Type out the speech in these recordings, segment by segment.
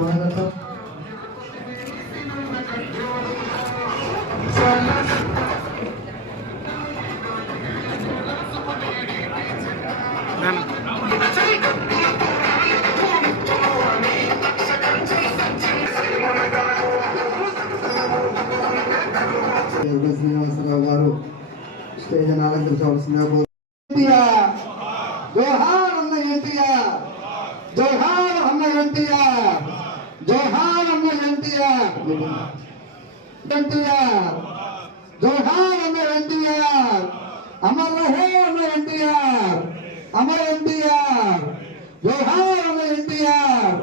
స్వాగతం. శ్రీనివాసరావు గారు స్టేజ్ అలంకరించవలసిందిగా ఎన్టీఆర్ ఎన్టీఆర్ జోహార్ అన్న ఎన్టీఆర్ అమర్ రహే అన్న ఎన్టీఆర్ అమర్ ఎన్టీఆర్ జోహార్ అన్న ఎన్టీఆర్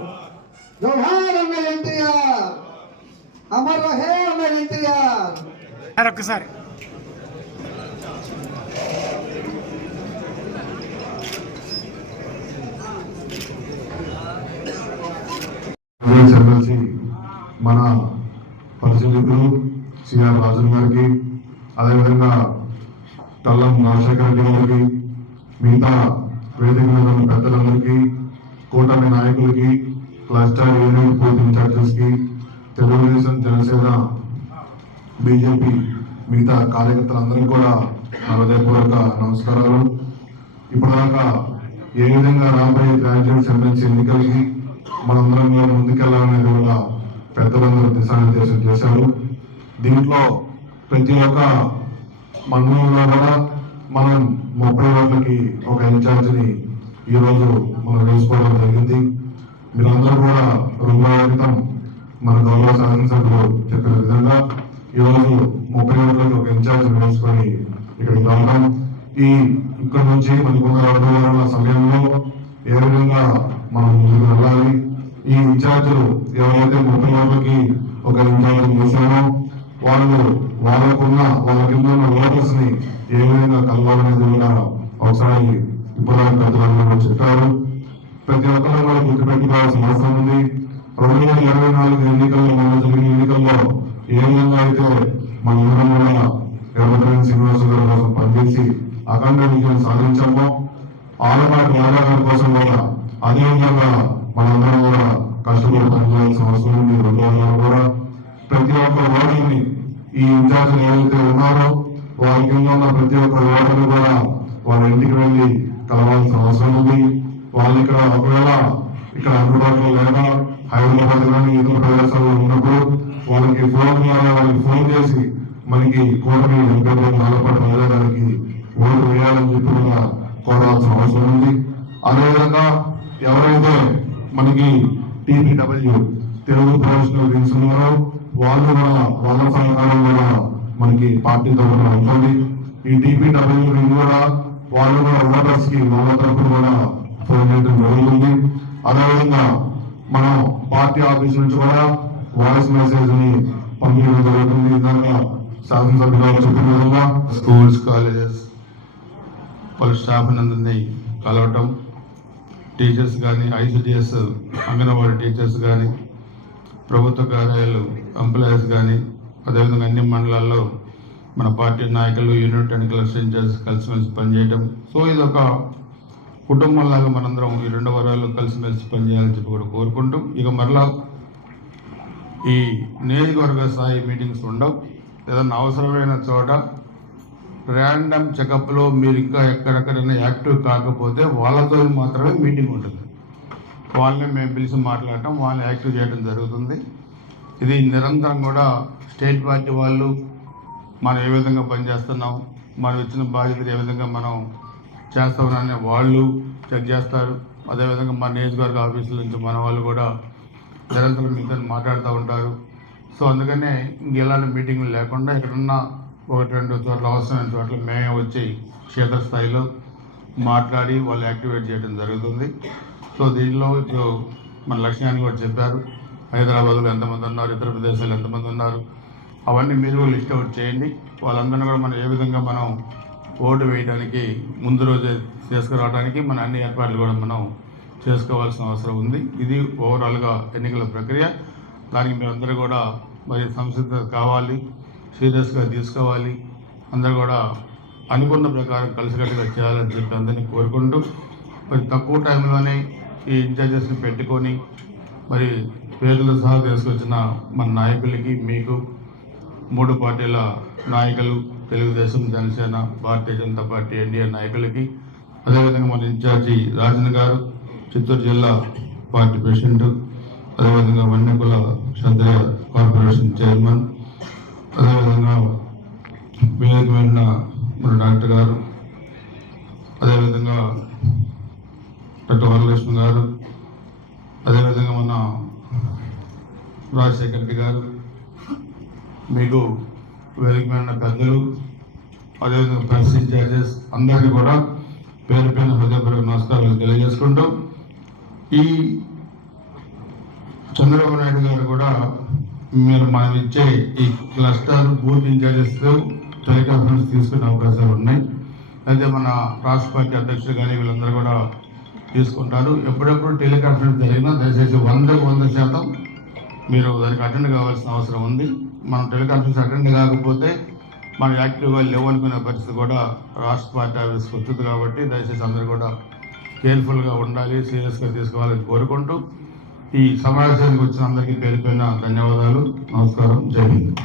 జోహార్ అన్న ఎన్టీఆర్ అమర్ రహే అన్న ఎన్టీఆర్ మరొకసారి విజయ్ ఎమ్మెల్సీ మన పరిశీలకులు సిఆర్ రాజన్ గారికి అదేవిధంగా తల్లం రాజశేఖర రెడ్డి గారికి మిగతా వేదిక మీద ఉన్న పెద్దలందరికీ కూటమి నాయకులకి క్లస్టర్ యూనియన్ బూత్ ఇన్ఛార్జెస్కి తెలుగుదేశం జనసేన బీజేపీ మిగతా కార్యకర్తలందరికీ కూడా నా హృదయపూర్వక నమస్కారాలు. ఇప్పటిదాకా ఏ విధంగా రాబోయే గ్రాడ్యుయేట్స్ ఎమ్మెల్సీ ఎన్నికలకి మనందరం కూడా ముందుకెళ్ళాలనేది కూడా పెద్దలందరూ దిశానిర్దేశం చేశారు. దీంట్లో ప్రతి ఒక్క మండలంలో కూడా మనం ముప్పై ఓట్లకి ఒక ఇన్ఛార్జిని ఈరోజు మనం వేసుకోవడం జరిగింది. మీరందరూ కూడా రూపాయతం మన గౌరవ శాసనసభ్యులు చెప్పిన విధంగా ఈరోజు ముప్పై ఓట్లకి ఒక ఇన్ఛార్జిని వేసుకొని ఇక్కడికి రావడం. ఈ ఇక్కడ నుంచి మనకున్న రెండు వారాల సమయంలో ఏ విధంగా మనం ముందుకు ఈ ఇన్ఛార్జ్లు ఎవరైతే ముప్పై ఒక ఇన్ఛార్జ్ వేసామో వాళ్ళు వాళ్ళకున్న వాళ్ళ కింద ఉన్న ఓటర్స్ని ఏ విధంగా కలవాలనేది కూడా ఒకసారి ఇప్పుడు పెద్దలందరూ చెప్పారు. ప్రతి ఒక్కరు కూడా గుర్తుపెట్టుకోవాల్సిన అవసరం ఉంది. రెండు వేల ఇరవై నాలుగు ఎన్నికల్లో మన జరిగిన ఎన్నికల్లో ఏ విధంగా అయితే మనందరం కూడా ఎర్రపల్లి శ్రీనివాస గారి కోసం పనిచేసి అఖండ విజయం సాధించామో ఆలపాటి యాదవ్ కోసం కూడా అదే విధంగా మనందరం కూడా కష్టపడి పనిచేయాల్సిన అవసరం ఉంది. రెండు కూడా ప్రతి ఒక్క వార్డుని ఈ ఇన్ఛార్జీలు ఏవైతే ఉన్నారో వారి కింద ఉన్న ప్రతి ఒక్క ఓటర్ని కూడా వాళ్ళ ఇంటికి వెళ్ళి కలవాల్సిన అవసరం ఉంది. వాళ్ళు ఇక్కడ ఒకవేళ ఇక్కడ అందుబాటులో లేదా హైదరాబాద్ కానీ ఇతర ప్రదేశాల్లో ఉన్నప్పుడు వాళ్ళకి ఫోన్ ద్వారా వాళ్ళకి ఫోన్ చేసి మనకి కూటమి వెంకటరావు నాలపాటి మహిళా గారికి ఓటు వేయాలని చెప్పి కూడా కోరాల్సిన అవసరం ఉంది. అదేవిధంగా ఎవరైతే మనకి టీపీడబ్ల్యూ తెలుగు ప్రొఫెషనల్ వింగ్స్ ఉన్నారు వాళ్ళు కూడా వాళ్ళ సహకారం కూడా మనకి పార్టీ కూడా ఉంటుంది ఈ టీపీడబ్ల్యూ రింగ్ కూడా వాళ్ళు కూడా ఓటర్స్కి వాళ్ళ తరఫున కూడా ఫోన్ చేయడం జరుగుతుంది. అదేవిధంగా మనం పార్టీ ఆఫీస్ నుంచి కూడా వాయిస్ మెసేజ్ని పంపించడం జరుగుతుంది. విధంగా శాసనసభ్యులు చెప్పిన విధంగా స్కూల్స్ కాలేజెస్ పలు స్టాఫ్ అందరినీ కలవటం టీచర్స్ కానీ ఐసిడిఎస్ అంగన్వాడీ టీచర్స్ కానీ ప్రభుత్వ కార్యాలయాలు ఎంప్లాయీస్ కానీ అదేవిధంగా అన్ని మండలాల్లో మన పార్టీ నాయకులు యూనిట్ అండ్ క్లస్టర్ ఇన్ఛార్జ్ కలిసిమెలిసి పనిచేయటం. సో ఇది ఒక కుటుంబంలాగా మనందరం ఈ రెండు వరాలు కలిసిమెలిసి పనిచేయాలని చెప్పి కూడా కోరుకుంటూ ఇక మరలా ఈ నియోజకవర్గ స్థాయి మీటింగ్స్ ఉండవు. ఏదన్నా అవసరమైన చోట ర్యాండమ్ చెకప్లో మీరు ఇంకా ఎక్కడెక్కడైనా యాక్టివ్ కాకపోతే వాళ్ళతో మాత్రమే మీటింగ్ ఉంటుంది. వాళ్ళని మేము పిలిచి మాట్లాడటం వాళ్ళని యాక్టివ్ చేయడం జరుగుతుంది. ఇది నిరంతరం కూడా స్టేట్ పార్టీ వాళ్ళు మనం ఏ విధంగా పనిచేస్తున్నాం మనం ఇచ్చిన బాధ్యతలు ఏ విధంగా మనం చేస్తామని వాళ్ళు చెక్ చేస్తారు. అదేవిధంగా మన నియోజకవర్గ ఆఫీసుల నుంచి మన వాళ్ళు కూడా నిరంతరం మీతో మాట్లాడుతూ ఉంటారు. సో అందుకనే ఇంకెలాంటి మీటింగ్లు లేకుండా ఇక్కడున్న ఒకటి రెండు చోట్ల అవసరమైన చోట్ల మేమే వచ్చి క్షేత్రస్థాయిలో మాట్లాడి వాళ్ళు యాక్టివేట్ చేయడం జరుగుతుంది. సో దీనిలో ఇప్పుడు మన లక్ష్యాన్ని కూడా చెప్పారు. హైదరాబాద్లో ఎంతమంది ఉన్నారు? ఇతర ప్రదేశాలు ఎంతమంది ఉన్నారు? అవన్నీ మీరు కూడా లిస్ట్ అవుట్ చేయండి. వాళ్ళందరినీ కూడా మనం ఏ విధంగా మనం ఓటు వేయడానికి ముందు రోజే తీసుకురావడానికి మన అన్ని ఏర్పాట్లు కూడా మనం చేసుకోవాల్సిన అవసరం ఉంది. ఇది ఓవరాల్గా ఎన్నికల ప్రక్రియ. దానికి మీరందరూ కూడా మరి సంసిద్ధత కావాలి. సీరియస్గా తీసుకోవాలి. అందరూ కూడా అనుకున్న ప్రకారం కలిసికట్టుగా చేయాలని చెప్పి అందరినీ కోరుకుంటూ మరి తక్కువ టైంలోనే ఈ ఇన్ఛార్జెస్ని పెట్టుకొని మరి పేర్లు సహా తీసుకొచ్చిన మన నాయకులకి మీకు మూడు పార్టీల నాయకులు తెలుగుదేశం జనసేన భారతీయ జనతా పార్టీ ఎన్డీఏ నాయకులకి అదేవిధంగా మన ఇన్ఛార్జి రాజన్ గారు చిత్తూరు జిల్లా పార్టీ ప్రెసిడెంట్ అదేవిధంగా వన్యకుల క్షత్రియ కార్పొరేషన్ చైర్మన్ అదేవిధంగా వేదికమైన మన డాక్టర్ గారు అదేవిధంగా డాక్టర్ వరలక్ష్మి గారు అదేవిధంగా మన రాజశేఖర్ రెడ్డి గారు మీకు వేదికమైన పెద్దలు అదేవిధంగా ప్రెస్ ఇన్ఛార్జెస్ అందరికీ కూడా పేరు పైన హృదయపూర్వక నమస్కారాలు తెలియజేసుకుంటూ ఈ చంద్రబాబు నాయుడు గారు కూడా మీరు మనం ఇచ్చే ఈ క్లస్టర్ బూత్ ఇన్ఛార్జెస్తో టెలికాన్ఫరెన్స్ తీసుకునే అవకాశాలు ఉన్నాయి. అయితే మన రాష్ట్ర పార్టీ అధ్యక్షులు కానీ వీళ్ళందరూ కూడా తీసుకుంటారు. ఎప్పుడెప్పుడు టెలికాన్ఫరెన్స్ జరిగినా దయచేసి వందకు వంద శాతం మీరు దానికి అటెండ్ కావాల్సిన అవసరం ఉంది. మనం టెలికాన్ఫరెన్స్ అటెండ్ కాకపోతే మనం యాక్టివ్గా లేవనుకునే పరిస్థితి కూడా రాష్ట్ర పార్టీ ఆఫీస్కి వచ్చింది కాబట్టి దయచేసి అందరూ కూడా కేర్ఫుల్గా ఉండాలి సీరియస్గా తీసుకోవాలని కోరుకుంటూ ఈ సమావేశానికి వచ్చిన అందరికీ పేరు పైన ధన్యవాదాలు. నమస్కారం. జై హింద్.